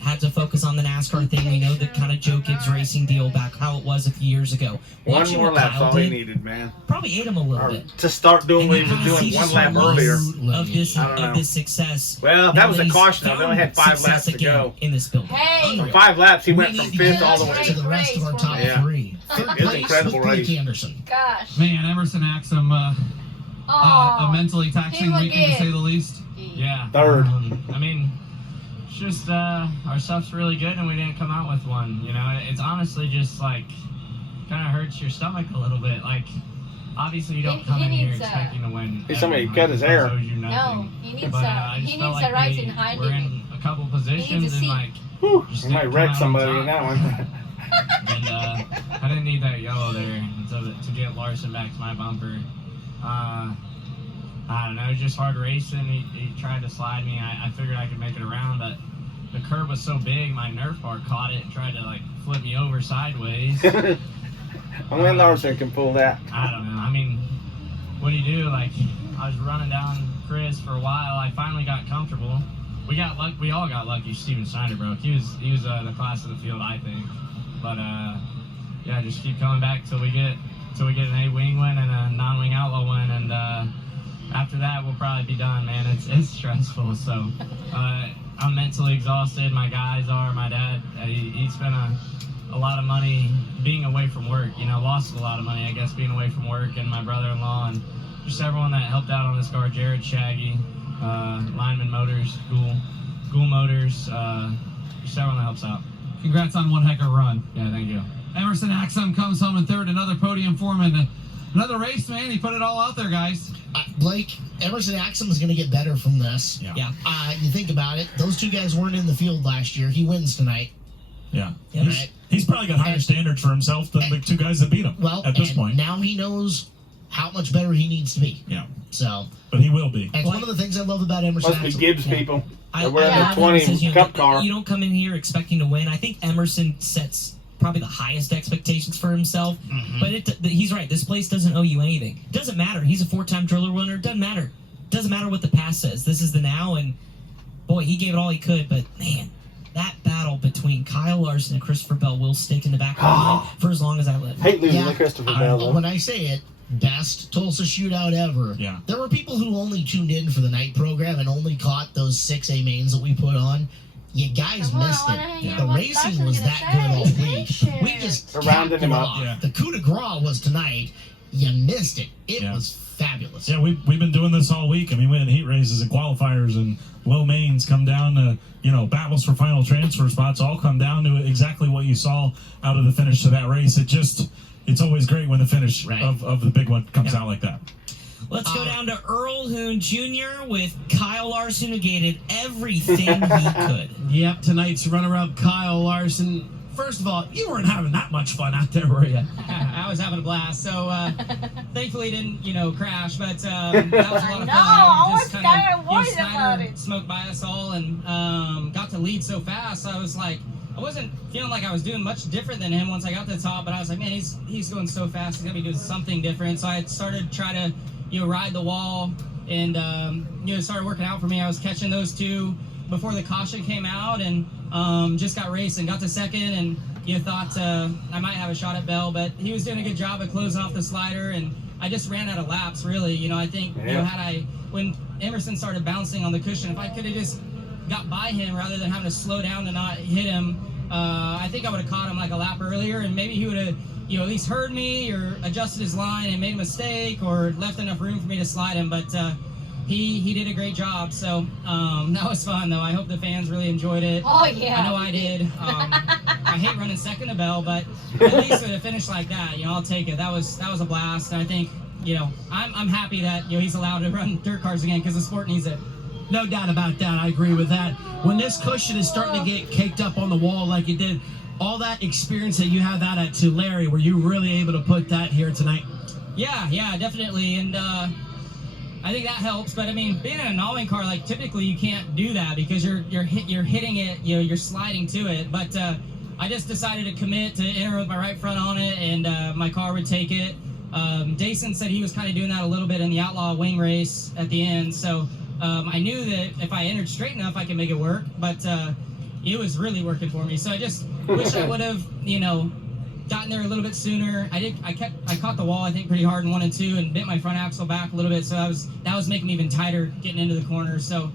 had to focus on the NASCAR thing. We know the kind of Joe Gibbs racing deal back, how it was a few years ago. One more lap's all he needed, man. Probably ate him a little bit. To start doing what he was doing one lap earlier. Of this success. Well, that was a caution. They only had 5 laps to go. In this building. From 5 laps, he went from 5th all the way to the rest of our top 3. It was incredible race. Anderson. Gosh. Man, Emerson Axum, a mentally taxing weekend to say the least. Yeah. 3rd. I mean, it's just our stuff's really good, and we didn't come out with one. It's honestly just like kind of hurts your stomach a little bit. Like, obviously, you don't come in here expecting to win. Somebody cut his hair. No, he needs a rise in height. We're in a couple positions, and like, he might wreck somebody in that one. And I didn't need that yellow there to get Larson back to my bumper. I don't know, it was just hard racing. He tried to slide me. I figured I could make it around, but the curb was so big, my Nerf bar caught it and tried to like flip me over sideways. Only Larson can pull that. I don't know. I mean, what do you do? Like, I was running down Chris for a while. I finally got comfortable. We all got lucky. Steven Snyder broke. He was the class of the field, I think. But yeah, just keep coming back till we get an A-wing win and a non-wing outlaw win, and after that we'll probably be done, man. It's stressful. So I'm mentally exhausted. My guys are. My dad, he spent a lot of money being away from work. Lost a lot of money, I guess, being away from work, and my brother-in-law and just everyone that helped out on this car. Jared, Shaggy, Lineman Motors, Ghoul Motors, just everyone that helps out. Congrats on one heck of a run. Yeah, thank you. Emerson Axum comes home in 3rd, another podium for him, and another race, man. He put it all out there, guys. Blake, Emerson Axum is going to get better from this. Yeah. You think about it, those 2 guys weren't in the field last year. He wins tonight. Yeah. He's probably got higher standards for himself than the 2 guys that beat him at this point. Now he knows how much better he needs to be. Yeah. So. But he will be. And one of the things I love about Emerson Must be Axum. Gibbs people. I They're wearing the 20 cup car. You don't come in here expecting to win. I think Emerson sets probably the highest expectations for himself. Mm-hmm. But he's right. This place doesn't owe you anything. It doesn't matter. He's a 4-time driller winner. It doesn't matter. It doesn't matter what the past says. This is the now, and boy, he gave it all he could. But man, that battle between Kyle Larson and Christopher Bell will stick in the back of my mind for as long as I live. Hate losing to Christopher Bell. When I say it, best Tulsa shootout ever. Yeah. There were people who only tuned in for the night program and only caught those 6A mains that we put on. You guys missed it. The racing was that good all week. We just rounded him up. Yeah. The coup de grace was tonight. You missed it. It was fabulous. Yeah, we've been doing this all week. I mean, we had heat races and qualifiers and low mains come down to, battles for final transfer spots all come down to exactly what you saw out of the finish of that race. It's always great when the finish of the big one comes out like that. Let's go down to Earl Hoon Jr. with Kyle Larson, who gated everything he could. Yep, tonight's runner-up, Kyle Larson. First of all, you weren't having that much fun out there, were you? I was having a blast. So thankfully didn't, crash, but that was a lot of fun. I was Just kinda worried about Snyder it. smoked by us all and got to lead so fast. I was like, I wasn't feeling like I was doing much different than him once I got to the top, but I was like, man, he's going so fast. He's gonna be doing something different. So I started trying to ride the wall and it started working out for me. I was catching those two before the caution came out and just got raced and got to second and thought I might have a shot at Bell, but he was doing a good job of closing off the slider and I just ran out of laps really. I think when Emerson started bouncing on the cushion, if I could have just got by him rather than having to slow down to not hit him, I think I would have caught him like a lap earlier and maybe he would have at least heard me or adjusted his line and made a mistake or left enough room for me to slide him, but he did a great job. So that was fun though. I hope the fans really enjoyed it. Oh yeah. I know I did. I hate running second to Bell, but at least with a finish like that, I'll take it. That was a blast. And I think I'm happy that he's allowed to run dirt cars again because the sport needs it. No doubt about that. I agree with that. When this cushion is starting to get caked up on the wall like it did, all that experience that you have out at Tulare, were you really able to put that here tonight? Yeah, definitely. And I think that helps. But I mean, being in a gnawing car, like typically you can't do that because you're hitting it, you're sliding to it. But I just decided to commit to enter with my right front on it, and my car would take it. Dason said he was kind of doing that a little bit in the Outlaw Wing race at the end. So I knew that if I entered straight enough, I could make it work. But it was really working for me. So I just wish I would have, gotten there a little bit sooner. I caught the wall, I think, pretty hard in 1 and 2 and bent my front axle back a little bit. So that was making me even tighter getting into the corner. So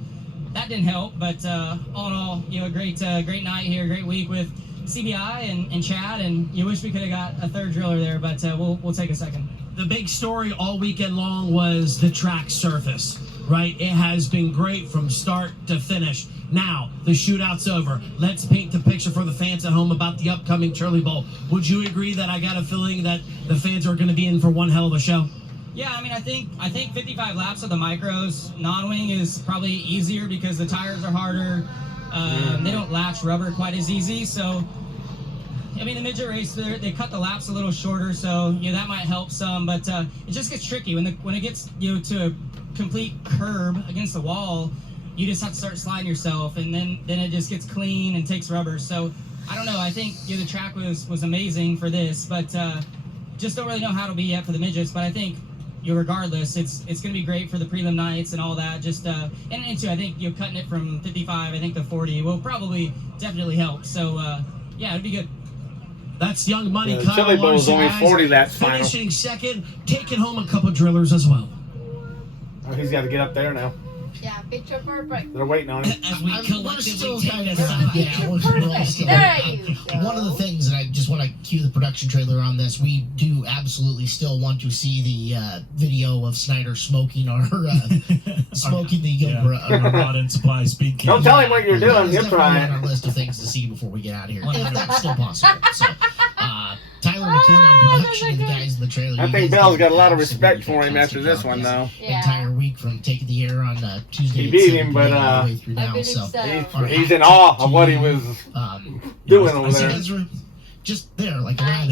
that didn't help. But all in all, a great night here, great week with CBI and Chad. And you wish we could have got a third driller there, but we'll take a second. The big story all weekend long was the track surface, right? It has been great from start to finish. Now, the shootout's over. Let's paint the picture for the fans at home about the upcoming Turley Bowl. Would you agree that I got a feeling that the fans are going to be in for one hell of a show? Yeah, I mean, I think 55 laps of the micros non-wing is probably easier because the tires are harder. They don't latch rubber quite as easy. So, I mean, the midget race, they cut the laps a little shorter, so that might help some. But it just gets tricky when it gets to a complete curb against the wall. You just have to start sliding yourself, and then it just gets clean and takes rubber. So I don't know. I think the track was amazing for this, but just don't really know how it'll be yet for the midgets. But I think regardless, it's going to be great for the prelim nights and all that. Just and too, I think cutting it from 55, I think to 40 will probably definitely help. So yeah, it'd be good. That's young money. Yeah, the Kyle Chili Bowl is Larson, only guys, 40 laps final. finishing second, taking home a couple drillers as well. Oh, he's got to get up there now. Yeah, picture perfect. They're waiting on him. As we we're collectively still take kind of this up. yeah, we're all still. There you go. One of the things that I just want to cue the production trailer on this, we do absolutely still want to see the video of Snyder smoking our smoking the Our rod and supply speed cam. Don't tell him what you're doing. That is You're definitely trying. on our list of things to see before we get out of here, if that's still possible. So, Tyler McKill on production and the guys in the trailer. I you think guys Bell's did got a lot of absolutely respect for him after fantastic this job one, this though. Yeah. entire week from taking the air on Tuesday. He at beat 7 him, but, p.m. all the way through I now. believe So so. He's in awe of what he was um, doing over you there. guys were just there like a rabbit.